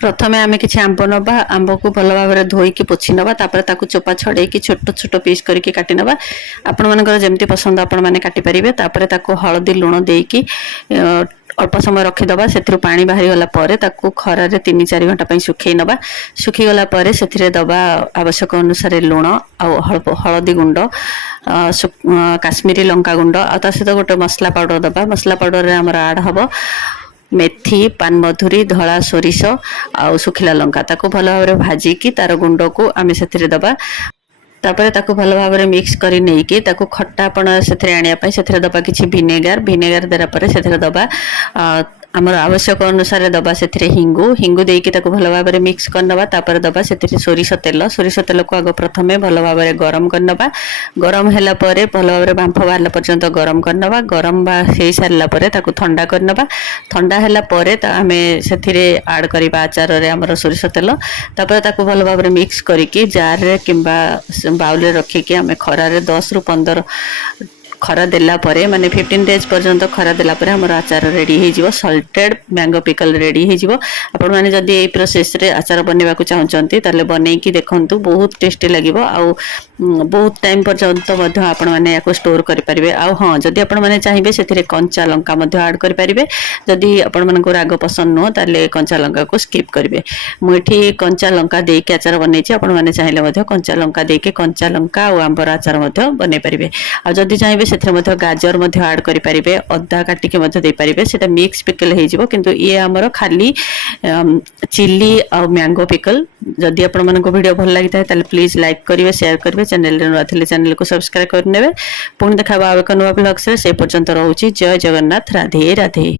प्रथमे आम कि आंब नवा आंब को भल भाव धोईकी पोछि नवा तापर ताकू चोपा छड़े छोट छोट पीस करके काटी नवा आपण मानकर जेमती पसंद आपण माने काटी परिबे तापर ताकू हळदी लुण देकी अल्प समय रखीदबा से पानी बाहरी गला परे ताकू खरारे 3-4 घंटा पई सुखई नबा सुखी गला परे सेथिरे दबा आवश्यक अनुसार लुण आ हळदी गुंड काश्मीरी लंका गुंड आ ता सहित गोटे मसला पाउडर दबा मसला पाउडर रे हमर ऐड हबो मेथी पान मधुरी धला सोरिष आ सुखिला लंका ताको भल भाव भाजी की तार गुंड को आम से दबा तापर ताको भल भाव मिक्स करी नहीं कि ताको खट्टापण से आने दबा किछि विनेगार विनेगार देला परे से दबा आमर आवश्यक अनुसार दबा से हिंगु हिंगु देकी ताको भल भाव मिक्स करनबा तापर दबा से सोरिष तेल को आग प्रथमे भल भाव गरम करनबा गरम हैला परे भल भाव बांफ बाहरला पर्यंत गरम करनबा गरम बा हे सारला परे ताको ठंडा करनबा ठंडा हैला परे आमे सेथिरे ऐड करबा आचार रे हमर सोरिष तेल तापर ताको भल भाव मिक्स करिकि जार रे किंबा बाउल रे रखि कि आमे खरा रे 10 रु 15 खरा देला परे माने 15 डेज पर्यंत खरा देला परे हमर आचार रेडी हे जिवो सॉल्टेड मैंगो पिकल रेडी हे जिवो आपण माने जदी ए प्रोसेस रे आचार बनेबा को चाहचंती ताले बनै की देखंतु बहुत टेस्टी लागिवो आ बहुत टाइम पर्यंत मध्य आपण माने याको स्टोर करि परिबे आ हां जदी आपण माने चाहिबे सेथिरे कंचा लंका मध्य ऐड करि परिबे जदी आपण माने को राग पसंद न ताले कंचा लंका को स्किप करिवे मु एठी कंचा लंका देई के आचार बनै छी आपण माने चाहिले मध्य कंचा लंका देई के कंचा लंका आ आंबर आचार मध्य बनै परिबे आ जदी चाहिबे सेथरे मध्य गाजर मध्य ऐड करि परिबे अद्दा काटी के मध्य दे परिबे सेटा मिक्स पिकल हे जिवो किंतु ये हमर खाली चिल्ली और मैंगो पिकल जदी आपण मन को वीडियो भल लागिता ताले प्लीज लाइक करिवे शेयर करिवे चैनल रे नथिले चैनल को सब्सक्राइब करनेबे पुणी देखाबा एक नवा ब्लॉग्स रे से पर्यंत रहउची जय जगन्नाथ राधे राधे।